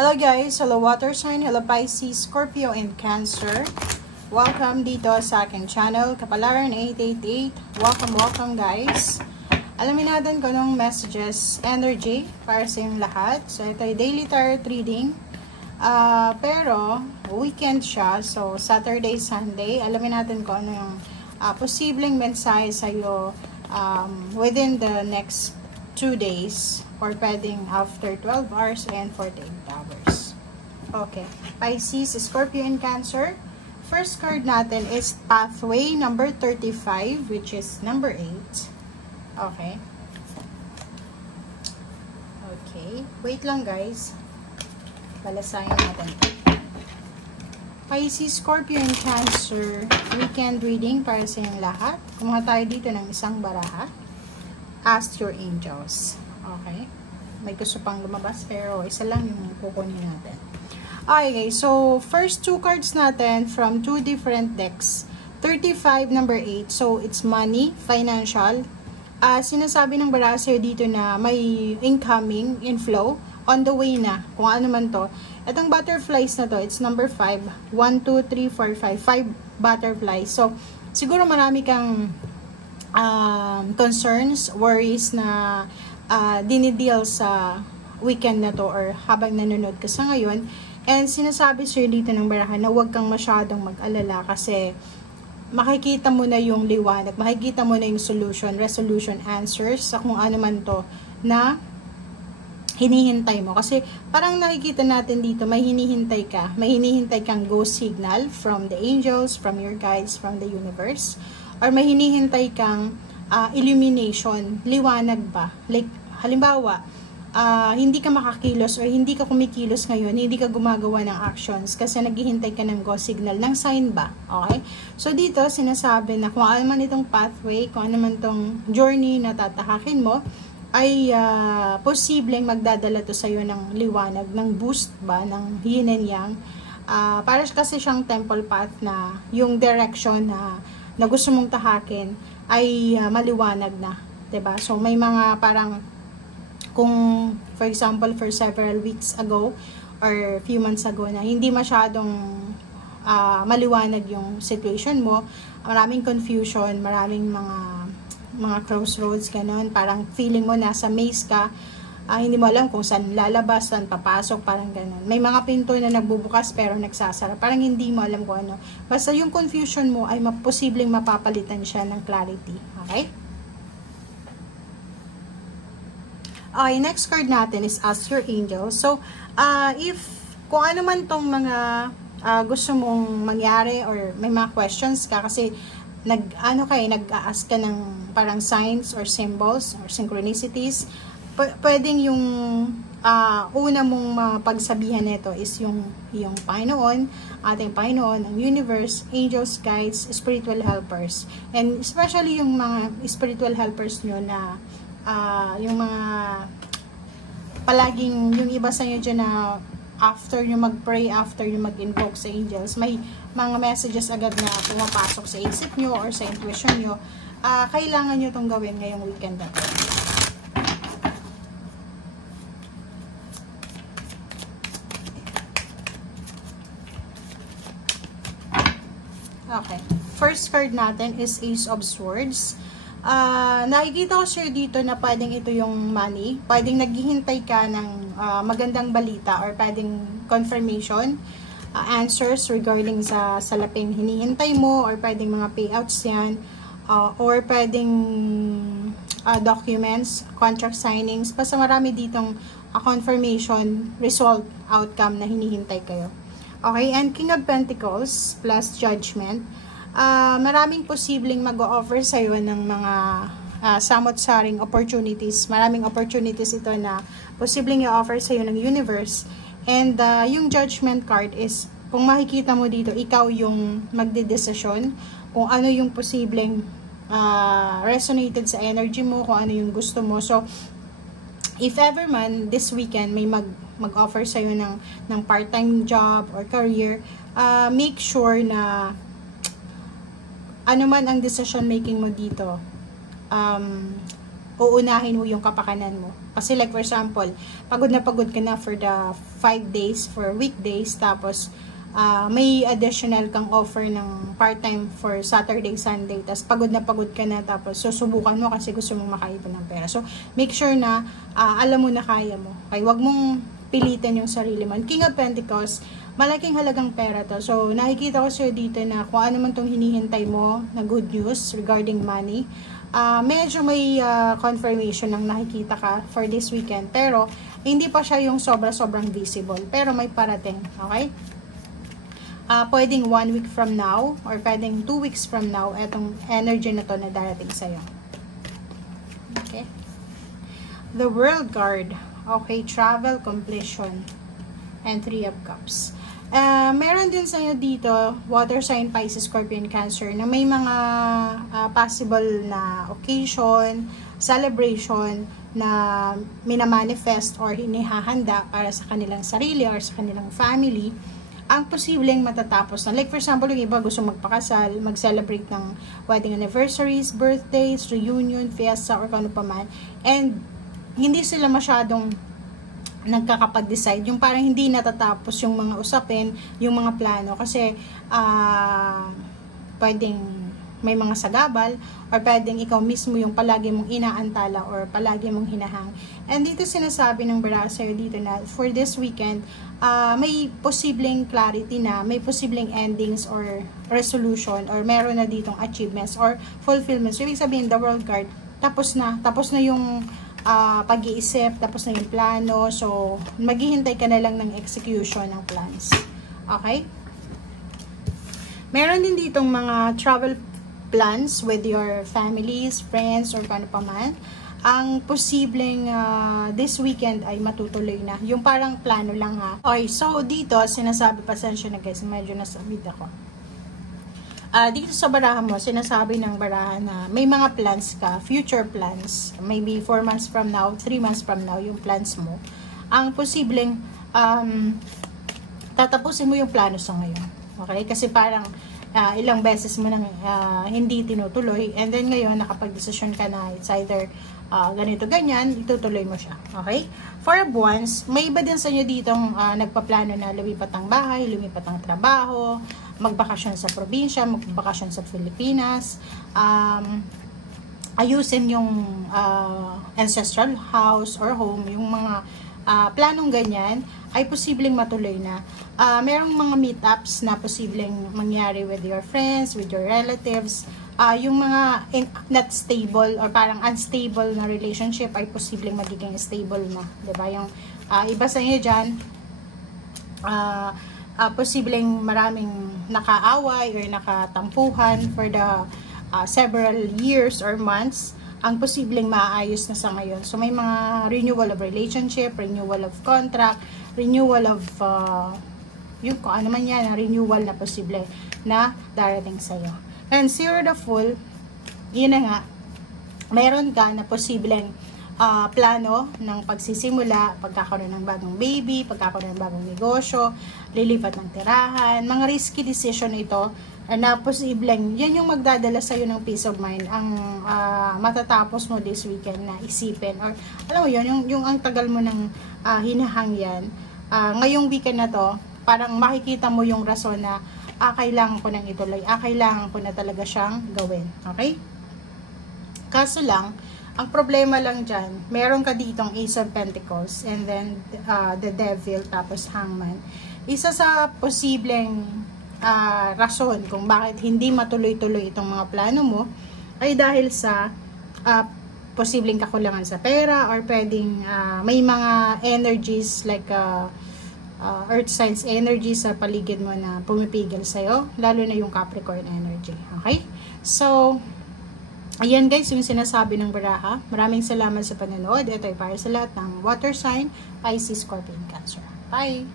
Hello guys, hello water sign, hello Pisces, Scorpio, and Cancer. Welcome dito sa aking channel, Kapalaran 888. Welcome guys. Alamin natin kung anong messages, energy para sa yung lahat. So ito ay daily tarot reading. Pero weekend siya, so Saturday, Sunday. Alamin natin kung ano yung posibleng mensahe sa iyo within the next 2 days or pwedeng after 12 hours and 48 hours. Okay. Pisces, Scorpio, and Cancer. First card natin is Pathway number 35, which is number 8. Okay. Okay. Wait lang guys. Balasahin natin. Pisces, Scorpio, and Cancer. Weekend reading para sa inyong lahat. Kumuha tayo dito ng isang baraha. Ask your angels. Okay. May gusto pang lumabas pero isa lang yung kukunin natin. Okay, so first two cards natin from two different decks. 35, number 8. So it's money, financial. Sinasabi ng baraha sa'yo dito na may incoming, inflow, on the way na, kung ano man to. Itong butterflies na to, it's number 5. 1, 2, 3, 4, 5. 5 butterflies. So, siguro marami kang concerns, worries na dinideal sa weekend na to or habang nanonood ka sa ngayon. And sinasabi sa'yo dito ng baraha na huwag kang masyadong mag-alala kasi makikita mo na yung liwanag, makikita mo na yung solution, resolution, answers sa kung ano man to na hinihintay mo. Kasi parang nakikita natin dito, may hinihintay ka. May hinihintay kang go signal from the angels, from your guides, from the universe. Or may hinihintay kang illumination, liwanag ba? Like, halimbawa, hindi ka makakilos or hindi ka kumikilos ngayon, hindi ka gumagawa ng actions kasi naghihintay ka ng go signal, ng sign ba? Okay? So, dito, sinasabi na kung ano man itong pathway, kung ano man itong journey na tatahakin mo, ay posibleng magdadala to sa'yo ng liwanag, ng boost ba, ng yin and yang. Para kasi siyang temple path na yung direction na gusto mong tahakin ay maliwanag na, 'di ba? So may mga parang kung for example for several weeks ago or few months ago na hindi masyadong maliwanag yung situation mo, maraming confusion, maraming mga crossroads ganun, parang feeling mo nasa maze ka. Hindi mo alam kung saan lalabas, saan papasok, parang ganun. May mga pinto na nagbubukas pero nagsasara. Parang hindi mo alam kung ano. Basta yung confusion mo ay posibleng mapapalitan siya ng clarity. Okay? Okay, next card natin is Ask Your Angels. So, kung ano man tong mga gusto mong mangyari or may mga questions ka kasi nag-ask ka ng parang signs or symbols or synchronicities, pwedeng yung una mong mapagsabihan nito is yung Panginoon, ating Panginoon, ang universe, angels, guides, spiritual helpers. And especially yung mga spiritual helpers nyo na yung mga palaging yung iba sa inyo dyan na after nyo mag-pray, after nyo mag-invoke sa angels, may mga messages agad na pumapasok sa isip nyo or sa intuition nyo. Kailangan nyo itong gawin ngayong weekend na to. Okay. First card natin is Ace of Swords. Nakikita ko sir dito na pwedeng ito yung money. Pwedeng naghihintay ka ng magandang balita or pwedeng confirmation, answers regarding sa salaping hinihintay mo or pwedeng mga payouts yan. Or pwedeng documents, contract signings. Basta marami ditong confirmation, result, outcome na hinihintay kayo. Okay, and King of Pentacles plus Judgment. Maraming posibleng mag-o-offer sa'yo ng mga samot-saring opportunities. Maraming opportunities ito na posibleng i-offer sa'yo ng universe. And yung Judgment card is, kung makikita mo dito, ikaw yung magdedesisyon kung ano yung posibleng resonated sa energy mo, kung ano yung gusto mo. So, if ever man, this weekend, may mag-offer sa'yo ng part-time job or career, make sure na ano man ang decision making mo dito, uunahin mo yung kapakanan mo. Kasi like for example, pagod na pagod ka na for the 5 days, for weekdays, tapos may additional kang offer ng part-time for Saturday, Sunday, tapos pagod na pagod ka na, tapos susubukan mo kasi gusto mong makaipon ng pera. So, make sure na alam mo na kaya mo. Okay, wag mong pilitin yung sarili mo. King of Pentacles, malaking halagang pera to. So, nakikita ko sa'yo dito na kung ano man tong hinihintay mo na good news regarding money, medyo may confirmation ng nakikita ka for this weekend. Pero, hindi pa siya yung sobra-sobrang visible. Pero may parating. Okay? Pwedeng 1 week from now or pwedeng 2 weeks from now, etong energy na to na darating sa'yo. Okay? The World card. Okay, travel, completion, and 3 of Cups. Meron din sa'yo dito, water sign, Pisces, Scorpion, Cancer, na may mga possible na occasion, celebration, na minamanifest or hinihahanda para sa kanilang sarili or sa kanilang family, ang posibleng matatapos na. Like for example, yung iba gusto magpakasal, mag-celebrate ng wedding anniversaries, birthdays, reunion, fiesta, or kano pa man. And hindi sila masyadong nagkakapag-decide. Yung parang hindi natatapos yung mga usapin, yung mga plano. Kasi pwedeng may mga sagabal or pwedeng ikaw mismo yung palagi mong inaantala or palagi mong hinahang. And dito sinasabi ng baraha sa'yo dito na for this weekend, may posibleng clarity na, may posibleng endings or resolution or meron na ditong achievements or fulfillments. So, ibig sabihin, the World card, tapos na yung pag-iisip, tapos na yung plano. So, maghihintay ka na lang ng execution ng plans. Okay? Meron din ditong mga travel plans with your families, friends, or paano pa man. Ang posibleng this weekend ay matutuloy na. Yung parang plano lang ha. Okay, so dito, sinasabi, pasensya na guys, medyo nasabit ako. Dito sa baraha mo, sinasabi ng baraha na may mga plans ka, future plans, maybe 4 months from now, 3 months from now, yung plans mo. Ang posibleng tatapusin mo yung plano sa ngayon. Okay? Kasi parang ilang beses mo nang hindi tinutuloy, and then ngayon nakapag-desisyon ka na it's either ganito ganyan, itutuloy mo siya. Okay? For buwans, may iba din sa inyo ditong nagpaplano na lumipat ng bahay, lumipat ng trabaho, magbakasyon sa probinsya, magbakasyon sa Pilipinas, ayusin yung ancestral house or home, yung mga planong ganyan ay posibleng matuloy na. Merong mga meetups na posibleng mangyari with your friends, with your relatives. Yung mga not stable or parang unstable na relationship ay posibleng magiging stable na. Diba? Yung iba sa inyo dyan, posibleng maraming nakaaway or nakatampuhan for the several years or months, ang posibleng maaayos na sa ngayon. So, may mga renewal of relationship, renewal of contract, renewal of, yung kung ano man yan, renewal na posible na darating sa'yo. And Zero the Fool, yun na nga, mayroon ka na posibleng plano ng pagsisimula, pagkakaroon ng bagong baby, pagkakaroon ng bagong negosyo, lilipat ng tirahan, mga risky decision ito, na posibleng, yan yung magdadala sa'yo ng peace of mind, ang matatapos mo this weekend na isipin, or alam mo yun, yung ang tagal mo ng hinahang yan, ngayong weekend na to, parang makikita mo yung rason na, kailangan ko nang ituloy, kailangan ko na talaga siyang gawin, okay? Kaso lang, ang problema lang dyan, meron ka ditong Ace of Pentacles, and then the Devil, tapos Hangman. Isa sa posibleng rason kung bakit hindi matuloy-tuloy itong mga plano mo ay dahil sa posibleng kakulangan sa pera, or pwedeng may mga energies like earth signs energy sa paligid mo na pumipigil sa'yo, lalo na yung Capricorn energy. Okay? So, ayan guys, yung sinasabi ng baraha. Maraming salamat sa panonood. Ito ay para sa lahat ng water sign, Pisces, Scorpion, Cancer. Bye!